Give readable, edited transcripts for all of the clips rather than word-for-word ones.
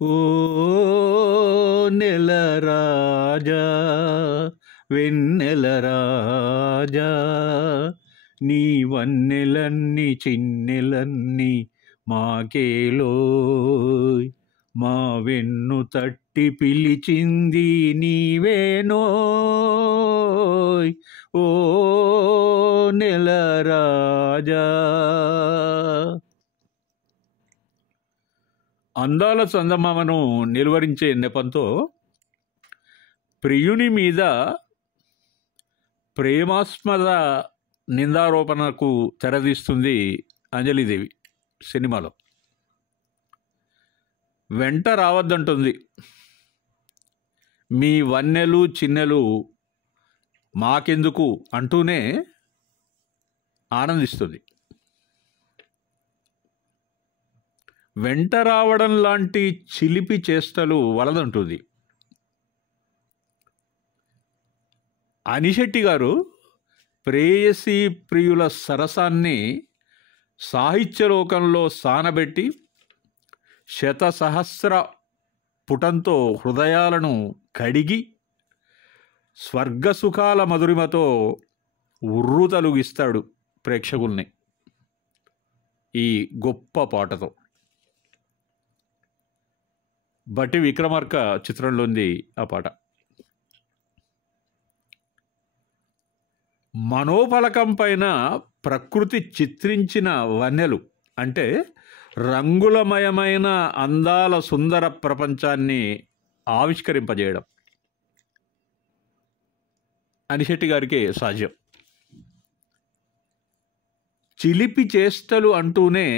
ఓ నెల రాజా వెన్నెల రాజా నీ వన్నెలన్నీ చిన్నెలన్నీ మాకేలోయ్ మా వెన్ను తట్టి పిలిచింది నీవేనోయ్ ఓ నెల రాజా. అందాల చందమామను నిలువరించే నెపంతో ప్రియుని మీద ప్రేమాస్పద నిందారోపణకు తెరదీస్తుంది అంజలిదేవి సినిమాలో. వెంట రావద్దంటుంది, మీ వన్నెలు చిన్నెలు మాకెందుకు అంటూనే ఆనందిస్తుంది. వెంట రావడం లాంటి చిలిపి చేష్టలు వలదంటుంది. అనిశెట్టి గారు ప్రేయసీ ప్రియుల సరసాన్ని సాహిత్యలోకంలో సానబెట్టి శతసహస్ర పుటంతో హృదయాలను కడిగి స్వర్గసుఖాల మధురిమతో ఉర్రూతలుగిస్తాడు ప్రేక్షకుల్ని ఈ గొప్ప పాటతో. బట్టి విక్రమార్క చిత్రంలోంది ఆ పాట. మనోఫలకం పైన ప్రకృతి చిత్రించిన వన్నెలు అంటే రంగులమయమైన అందాల సుందర ప్రపంచాన్ని ఆవిష్కరింపజేయడం అనిశెట్టి గారికి సాధ్యం. చిలిపి చేష్టలు అంటూనే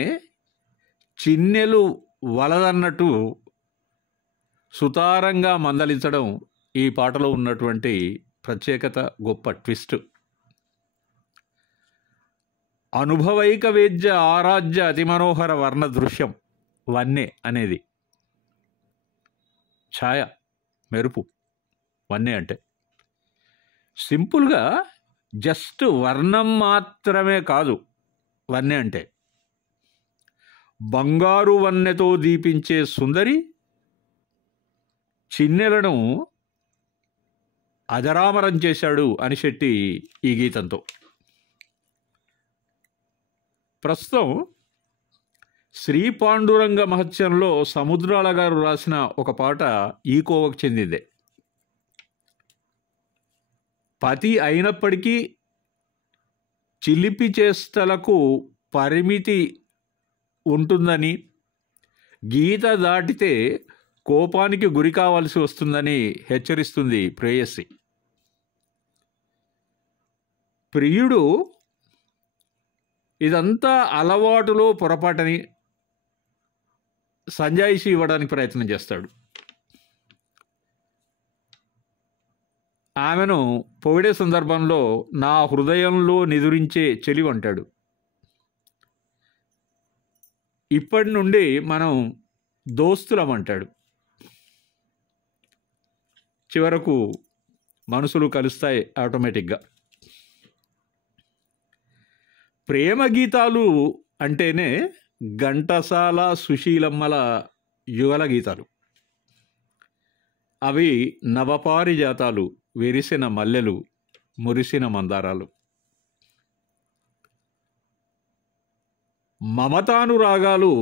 చిన్నెలు వలదన్నట్టు సుతారంగా మందలించడం ఈ పాటలో ఉన్నటువంటి ప్రత్యేకత, గొప్ప ట్విస్ట్. అనుభవైక వేద్య ఆరాధ్య అతి మనోహర వర్ణ దృశ్యం వన్నె అనేది ఛాయ, మెరుపు. వన్నె అంటే సింపుల్గా జస్ట్ వర్ణం మాత్రమే కాదు. వన్నె అంటే బంగారు వన్నెతో దీపించే సుందరి చిన్నెలను అజరామరం చేశాడు అనిశెట్టి ఈ గీతంతో. ప్రస్తుతం శ్రీ పాండురంగ మహత్యంలో సముద్రాల గారు రాసిన ఒక పాట ఈ కోవకు చెందిందే. పతి అయినప్పటికీ చిలిపి చేష్టలకు పరిమితి ఉంటుందని, గీత దాటితే కోపానికి గురి కావాల్సి వస్తుందని హెచ్చరిస్తుంది ప్రేయసి. ప్రియుడు ఇదంతా అలవాటులో పొరపాటని సంజాయిషి ఇవ్వడానికి ప్రయత్నం చేస్తాడు. ఆమెను పొగిడే సందర్భంలో నా హృదయంలో నిదురించే చెలివి అంటాడు. ఇప్పటి నుండి మనం దోస్తులమంటాడు. చివరకు మనసులు కలుస్తాయి ఆటోమేటిక్గా. ప్రేమ గీతాలు అంటేనే ఘంటసాల, సుశీలమ్మల యుగల గీతాలు. అవి నవపారిజాతాలు, విరిసిన మల్లెలు, మురిసిన మందారాలు. మమతానురాగాలు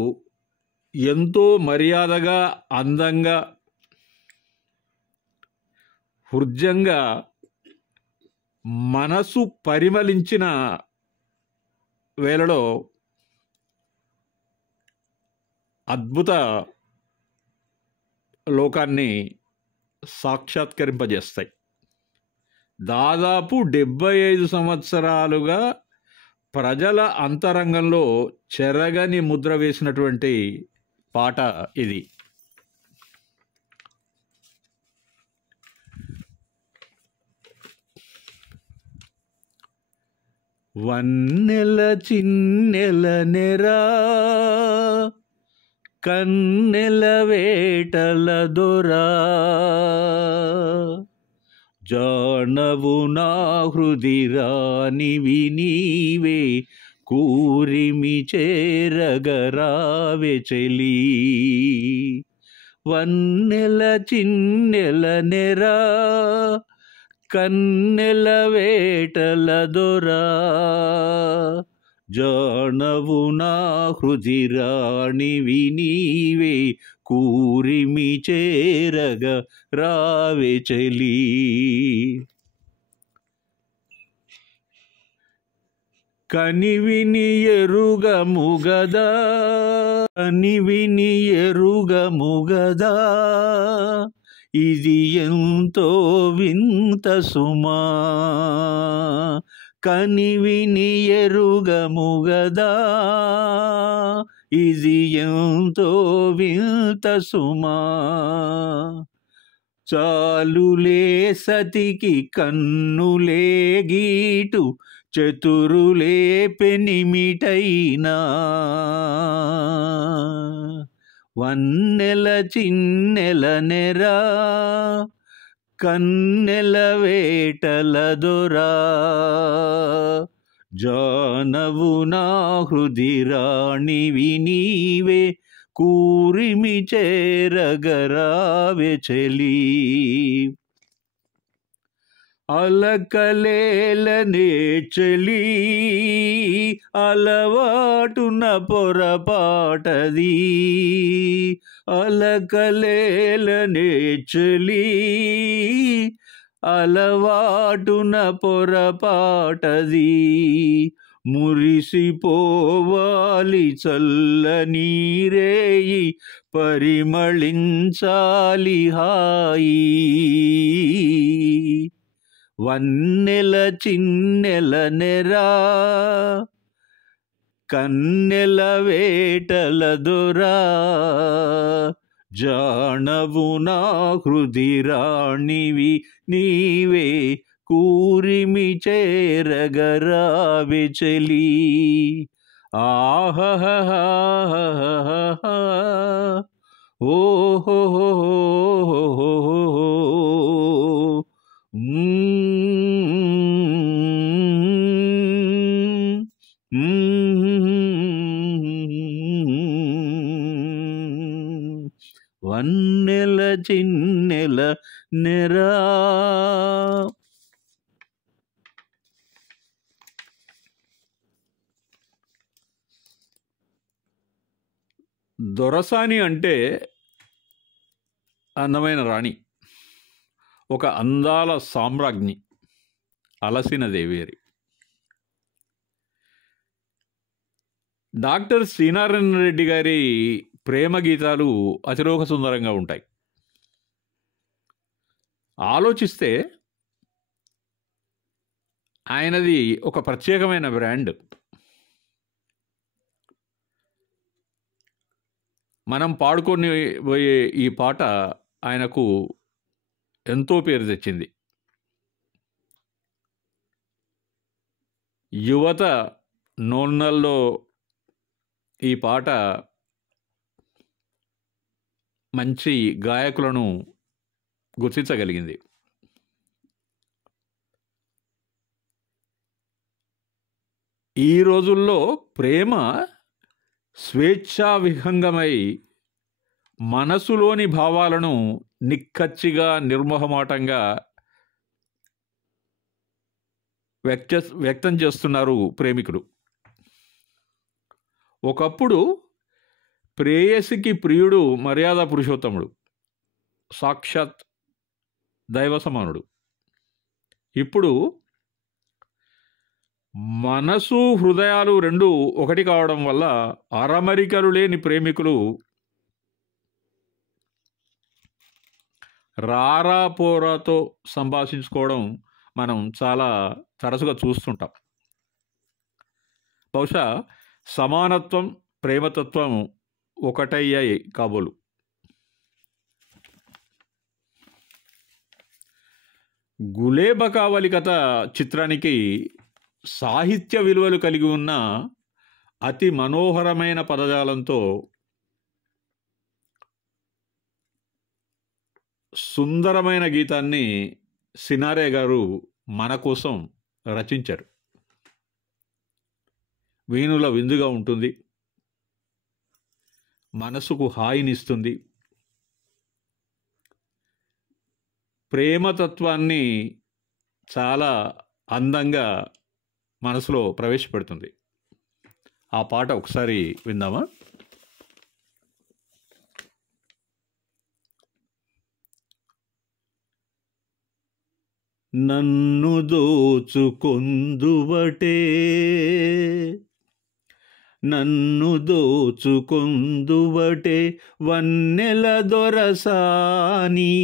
ఎంతో మర్యాదగా, అందంగా, హృద్యంగా మనసు పరిమళించిన వేళలో అద్భుత లోకాన్ని సాక్షాత్కరింపజేస్తాయి. దాదాపు 75 సంవత్సరాలుగా ప్రజల అంతరంగంలో చెరగని ముద్ర వేసినటువంటి పాట ఇది. వన్నెల చిన్నెల నెరా కన్నెల వేటల దొరా జానవు నా హృది రానివి నీవే కూరిమి చేరగరావె చెలి వన్నెల చిన్నెల నెరా కన్నెల వేటల దొరా జానవు నా హృది రాణివి నీవే కూరిమి చేరగ రావే చలి. కనివిని ఎరుగముగదా కనివిని ఎరుగముగదా ఇది ఎంతో వింత సుమా. కనివిని ఎరుగముగదా ఇది ఎంతో వింత సుమా. చాలులే సతికి కన్నులే గీటు చతురులే పెనిమిటైనా. వన్నెల చిన్నెల నెరా కన్నెల వేటల దొరా జానవు నా హృది రాణివి నీవే కూరిమి చేరగరావే చలి. అలకలేలనే చలి అలవాటున పొరపాటది. అలకలేలనే చలి అలవాటున పొరపాటది. మురిసిపోవాలి చల్లనీరేయి పరిమళించాలి హాయి. వన్నెల చిన్నెల నెరా కన్నెల వేటల దొరా జానవు నా హృది రాణివి నీవే కూరిమి చేరగరావే చలి. ఆహా ఓహో వన్నెల చిన్నెల నెరా. దొరసాని అంటే అందమైన రాణి, ఒక అందాల సామ్రాజ్ఞి, అలసిన దేవేరి. డాక్టర్ శ్రీనారాయణ రెడ్డి గారి ప్రేమ గీతాలు అతిలోక సుందరంగా ఉంటాయి. ఆలోచిస్తే ఆయనది ఒక ప్రత్యేకమైన బ్రాండ్. మనం పాడుకొని పోయే ఈ పాట ఆయనకు ఎంతో పేరు తెచ్చింది. యువత నోళ్ళల్లో ఈ పాట మంచి గాయకులను గుర్తించగలిగింది. ఈ రోజుల్లో ప్రేమ స్వేచ్ఛా విహంగమై మనసులోని భావాలను నిక్కచ్చిగా నిర్మోహమాటంగా వ్యక్తం చేస్తున్నారు ప్రేమికులు. ఒకప్పుడు ప్రేయసికి ప్రియుడు మర్యాద పురుషోత్తముడు, సాక్షాత్ దైవ సమానుడు. ఇప్పుడు మనసు హృదయాలు రెండు ఒకటి కావడం వల్ల అరమరికలు లేని ప్రేమికులు రారాపోరాతో సంభాషించుకోవడం మనం చాలా తరచుగా చూస్తుంటాం. బహుశా సమానత్వం, ప్రేమతత్వం ఒకటయ్యాయి కాబోలు. గులేబకావలి కథ చిత్రానికి సాహిత్య విలువలు కలిగి ఉన్న అతి మనోహరమైన పదజాలంతో సుందరమైన గీతాన్ని సినారే గారు మన కోసం రచించారు. వీణుల విందుగా ఉంటుంది, మనసుకు హాయినిస్తుంది. ప్రేమతత్వాన్ని చాలా అందంగా మనసులో ప్రవేశపెడుతుంది. ఆ పాట ఒకసారి విందామా? నన్ను దోచుకొందువటే, నన్ను దోచుకొందువటే వన్నెల దొరసాని,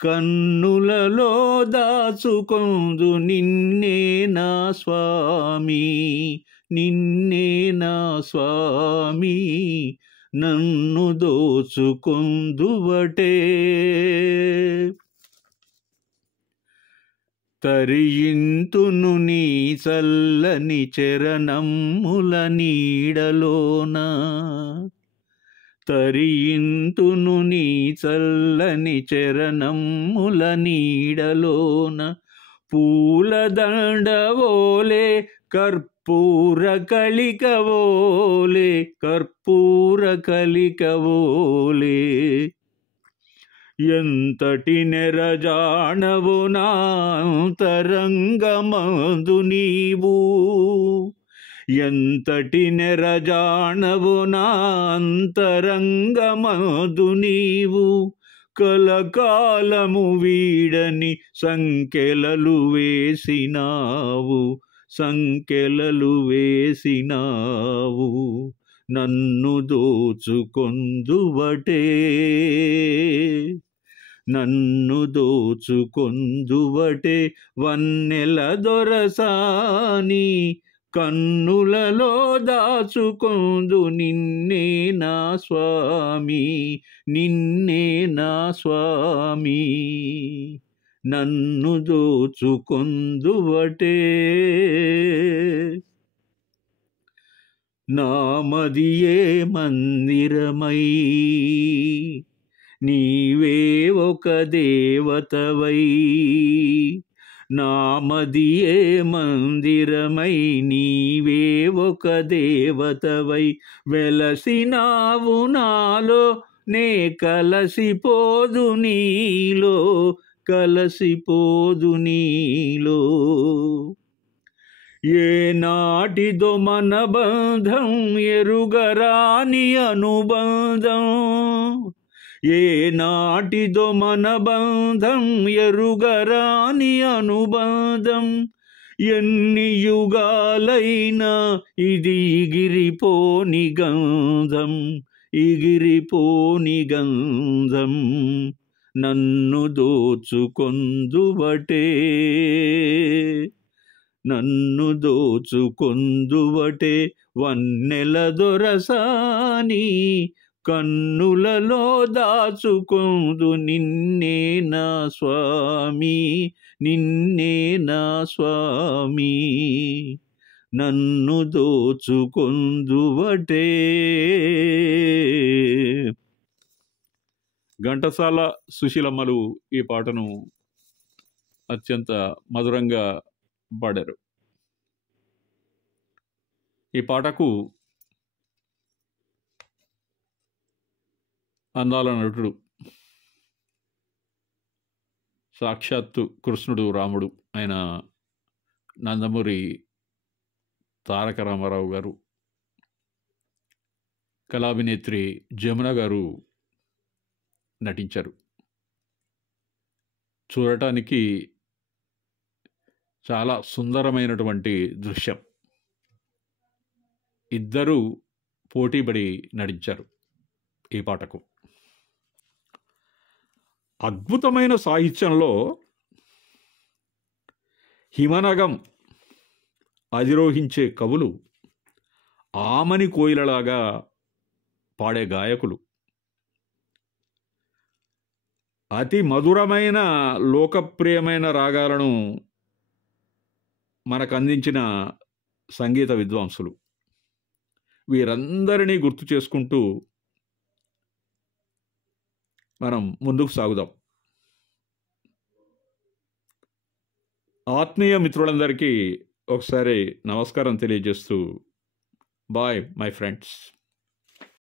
కన్నులలో దాచుకొందు నిన్నే నా స్వామి, నిన్నే నా స్వామి, నన్ను దోచుకొందువటే. తరింతును నీ చల్లని చరణముల నీడలోన, తరింతును నీ చల్లని చరణముల నీడలోన, పూలదండవోలే కర్పూర కలికవోలే, కర్పూర కలికవోలే. ఎంతటి నెరజాణవు నాంతరంగమందు నీవు, ఎంతటి నెరజాణవు నాంతరంగమందు నీవు, కలకాలము వీడని సంకెలలు వేసినావు, సంకెలలు వేసినావు, నన్ను దోచుకొందువటే, నన్ను దోచుకొందువటే వన్నెల దొరసాని, కన్నులలో దాచుకొందు నిన్నే నా స్వామి, నిన్నే నా స్వామి, నన్ను దోచుకొందువటే. నామదియే మందిరమై నీవే ఒక దేవతవై, నామదియే మందిరమై నీవే ఒక దేవతవై, వెలసినావు నాలో నే కలసిపోదు నీలో, కలసిపోదు నీలో. ఏ నాటిదో మన బంధం ఎరుగరాని అనుబంధం, ఏ నాటిదో మన బంధం ఎరుగరాని అనుబంధం, ఎన్ని యుగాలైనా ఇది ఎగిరిపోని గంధం, ఎగిరిపోని గంధం, నన్ను దోచుకొందువటే, నన్ను దోచుకొందువటే వన్నెల దొరసాని, కన్నులలో దాచుకొందు నిన్నే నా స్వామి, నిన్నే నా స్వామి, నన్ను దోచుకొందువటే. ఘంటసాల సుశీలమ్మలు ఈ పాటను అత్యంత మధురంగా పాడారు. ఈ పాటకు అందాల నటుడు సాక్షాత్తు కృష్ణుడు రాముడు ఆయన నందమూరి తారక రామారావు గారు, కళాభినేత్రి జమున గారు నటించారు. చూడటానికి చాలా సుందరమైనటువంటి దృశ్యం. ఇద్దరూ పోటీపడి నటించారు ఈ పాటకు. అద్భుతమైన సాహిత్యంలో హిమనగం అధిరోహించే కవులు, ఆమని కోయిలలాగా పాడే గాయకులు, అతి మధురమైన లోకప్రియమైన రాగాలను మనకు అందించిన సంగీత విద్వాంసులు, వీరందరినీ గుర్తు చేసుకుంటూ మనం ముందుకు సాగుదాం. ఆత్మీయ మిత్రులందరికీ ఒకసారి నమస్కారం తెలియజేస్తూ బాయ్ మై ఫ్రెండ్స్.